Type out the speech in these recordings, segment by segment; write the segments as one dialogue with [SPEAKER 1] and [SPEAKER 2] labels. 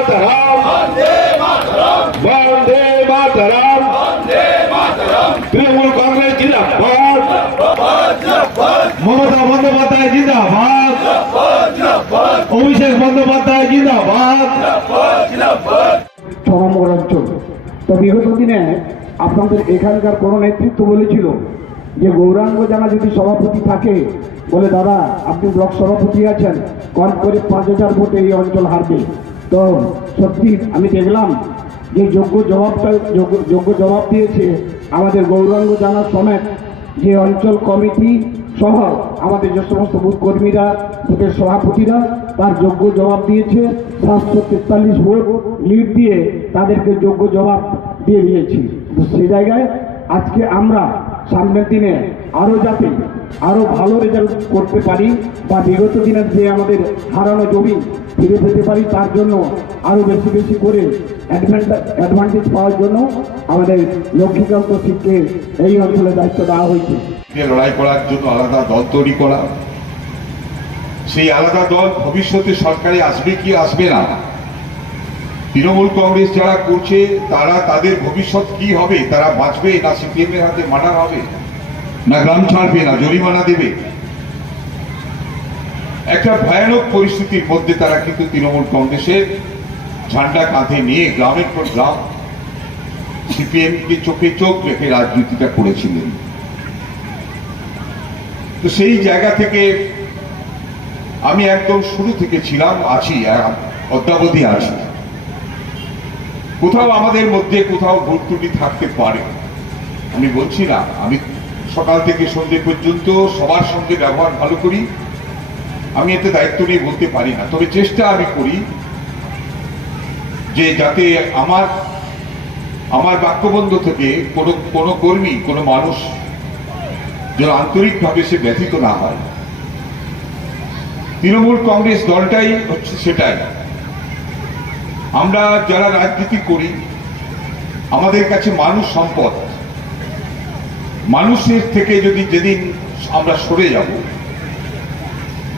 [SPEAKER 1] মাতরম। বন্দে মাতরম। তৃণমূল কংগ্রেস জিন্দাবাদ। মমতা বন্দ্যোপাধ্যায় জিন্দাবাদ। অভিষেক বন্দ্যোপাধ্যায় জিন্দাবাদ।
[SPEAKER 2] অঞ্চল। তো বিগত দিনে আপনাদের এখানকার কোনো নেতৃত্ব বলেছিল যে গৌরাঙ্গ জানা যদি সভাপতি থাকে বলে দাদা আপনি ব্লক সভাপতি আছেন কম করে পাঁচ হাজার ভোটে এই অঞ্চল হারবে। তো সত্যি আমি দেখলাম যে যোগ্য জবাবটা যোগ্য জবাব দিয়েছে আমাদের গৌরাঙ্গ জানার সমেত যে অঞ্চল কমিটি সহ আমাদের যে সমস্ত বুথ কর্মীরা, বুথের সভাপতিরা, তার যোগ্য জবাব দিয়েছে। সাতশো তেতাল্লিশ ভোট লিড দিয়ে তাদেরকে যোগ্য জবাব দিয়ে দিয়েছি। সেই জায়গায় আজকে আমরা সামনের দিনে আরও যাতে আরও ভালো রেজাল্ট করতে পারি বা বিগত দিনের যে আমাদের হারানো জমি ফিরে পেতে পারি, তার জন্য আরও বেশি বেশি করে অ্যাডভান্টেজ পাওয়ার জন্য আমাদের লক্ষ্মীকান্ত সিংকে এই অঞ্চলে দায়িত্ব দেওয়া হয়েছে।
[SPEAKER 3] লড়াই করার জন্য আলাদা দল তৈরি করা, সেই আলাদা দল ভবিষ্যতে সরকারে আসবে কি আসবে না তৃণমূল কংগ্রেস যারা করছে, তারা তাদের ভবিষ্যৎ কি হবে? তারা বাঁচবে না সিপিএম এর হাতে মার্ডার হবে? না গ্রাম ছাড়বে না, জরিমানা দেবে? একটা ভয়ানক পরিস্থিতির মধ্যে তারা কিন্তু তৃণমূল কংগ্রেসের ঝান্ডা কাঁধে নিয়ে গ্রামের পর গ্রাম সিপিএম কে চোখে চোখ রেখে রাজনীতিটা করেছিলেন। তো সেই জায়গা থেকে আমি একদম শুরু থেকে ছিলাম, আছি অদ্যাবধি আছি। কোথাও আমাদের মধ্যে কোথাও ভুল ত্রুটি থাকতে পারে। আমি বলছি না, আমি সকাল থেকে সন্ধ্যে পর্যন্ত সবার সঙ্গে ব্যবহার ভালো করি। আমি এতে দায়িত্ব নিয়ে বলতে পারি না, তবে চেষ্টা আমি করি যে যাতে আমার আমার বাক্যবন্ধ থেকে কোনো কোনো কর্মী, কোনো মানুষ যেন আন্তরিকভাবে সে ব্যথিত না হয়। তৃণমূল কংগ্রেস দলটাই হচ্ছে সেটাই। আমরা যারা রাজনীতি করি আমাদের কাছে মানুষ সম্পদ। মানুষের থেকে যদি যেদিন আমরা সরে যাব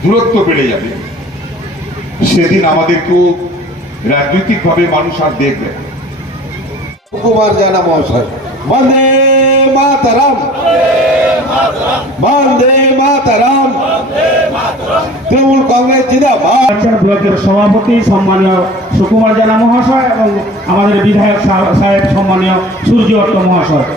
[SPEAKER 3] দূরত্ব বেড়ে যাবে সেদিন আমাদেরকেও রাজনৈতিকভাবে মানুষ আর দেখবে না।
[SPEAKER 1] কুমার জানা মহাশয় বন্দে মাতরম। বন্দে মাতরম। তৃণমূল কংগ্রেস জিন্দাবাদ।
[SPEAKER 4] ব্লকের সভাপতি সম্মানীয় সুকুমার জানা মহাশয় এবং আমাদের বিধায়ক সাহেব সম্মানীয় সূর্য মহাশয়।